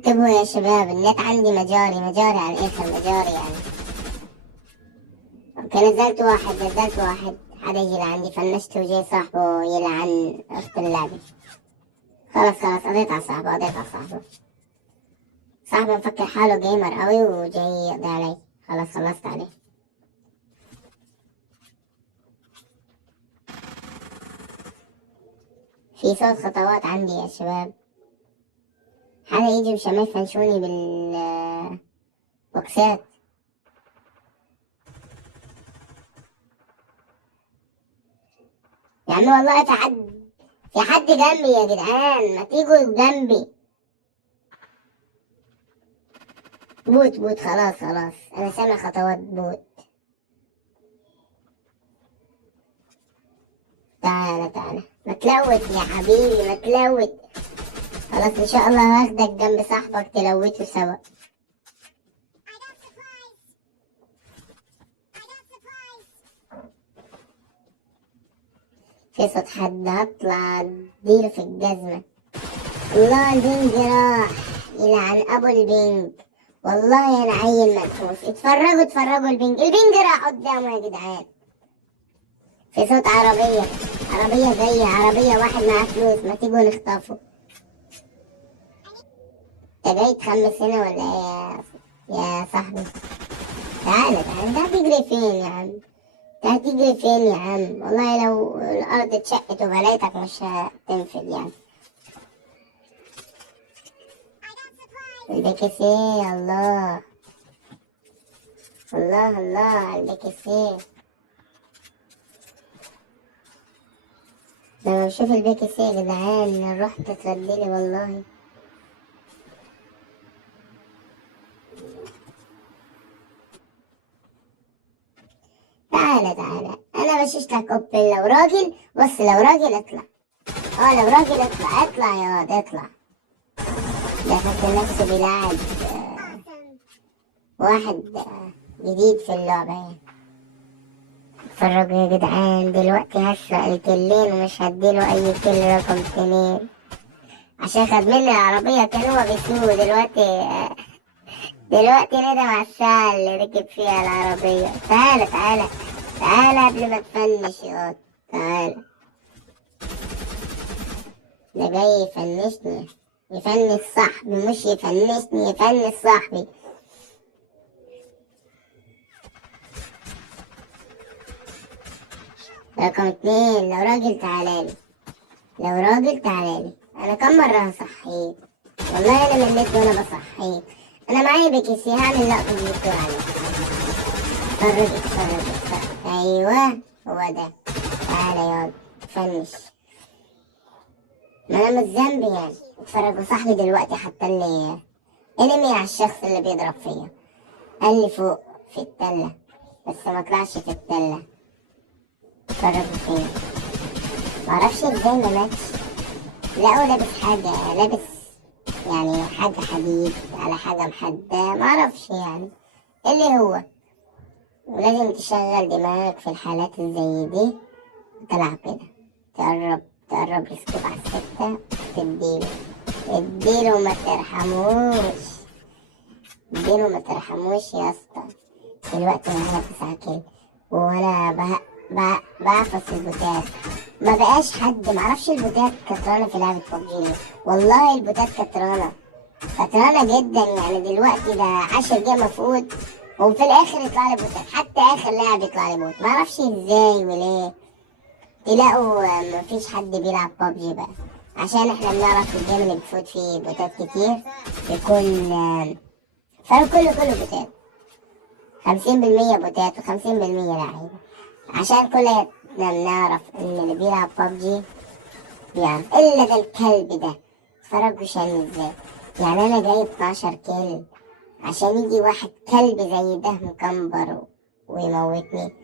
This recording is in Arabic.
انتبهوا يا شباب، النت عندي مجاري على الآخر، مجاري يعني. اوكي، نزلت واحد حدا يجي لعندي، فنشته وجاي صاحبه يلعن أخت اللعبة. خلاص قضيت على صاحبه. صاحبه مفكر حاله جيمر قوي وجاي يقضي علي. خلاص خلصت عليه. في صوت خطوات عندي يا شباب، حدا يجي مشان يفنشوني بالبوكسات. يا عمي والله في حد جنبي يا جدعان، ما تيجوا جنبي. بوت خلاص انا سامع خطوات بوت. تعالى ما تلوت يا حبيبي، ما تلوت. خلاص ان شاء الله هاخدك جنب صاحبك تلوتوا سوا. في صوت حد، هطلع اديله في الجزمة. الله البنج راح، يلعن ابو البنج. والله انا عيل منحوس. اتفرجوا البنج راح قدامه يا جدعان. في صوت عربية جاية، عربية واحد معاه فلوس، ما تيجوا نخطفه. انت جاي تخمس هنا ولا ايه يا صاحبي؟ تعالى انت هتجري فين يا عم؟ والله لو الارض اتشقت وبلايتك مش هتنفذ يعني. البكسيه، الله على البكسيه. لما بشوف البكسيه يا جدعان الروح تتردلي والله. تعالى انا بشيش لك اوبن. لو راجل بص، لو راجل اطلع. لو راجل اطلع يا واد اطلع. ده فاكر نفسه بيلعب واحد جديد في اللعبة يعني. اتفرجوا يا جدعان، دلوقتي هسرق الكلين ومش هديله اي كل رقم 2 عشان خد مني العربية. كان هو بيسوق دلوقتي ندم على الساعة اللي ركب فيها العربية. تعالى قبل ما تفنش يا واد. تعالى، ده جاي يفنشني، يفنش صاحبي، مش يفنشني، يفنش صاحبي. رقم 2، لو راجل تعالالي. انا كم مرة هصحيك؟ والله انا مليت وانا بصحيك. انا معايا بكيسي، هعمل لقطة دكتور عليك. اتفرج. ايوه هو ده. تعالى ياض فنش. ما انا مش ذنبي يعني. اتفرجوا صاحبي دلوقتي حتى اللي انمي على الشخص اللي بيضرب فيا. قال لي فوق في التلة، بس ما طلعش في التلة. اتفرجوا فين؟ معرفش ازاي ما ماتش. لقوا لابس يعني حاجة حديد على حاجة محددة، معرفش يعني إيه اللي هو. ولازم تشغل دماغك في الحالات اللي زي دي. تلعب كده، تقرب السكوب على الستة، اديله ما ترحموش يا اسطى. دلوقتي معانا 9 كيل وانا بعفص البوتات. ما بقاش حد، معرفش البوتات كترانة في لعبة ببجي. والله البوتات كترانة جدا يعني. دلوقتي ده 10 جيم مفقود وفي الاخر يطلع لي بوتات. حتى اخر لاعب يطلع لي بوت، معرفش ازاي وليه. تلاقوا مفيش حد بيلعب ببجي بقى، عشان احنا بنعرف الجيم اللي بتفوت فيه بوتات كتير يكون كله بوتات. 50% بوتات و50% لعيبة، عشان كلنا بنعرف ان اللي بيلعب ببجي بيعرف. الا ده الكلب ده، اتفرجوا شان ازاي. يعني انا جايب 12 كيل عشان يجي واحد كلب زي ده مكمبر ويموتني.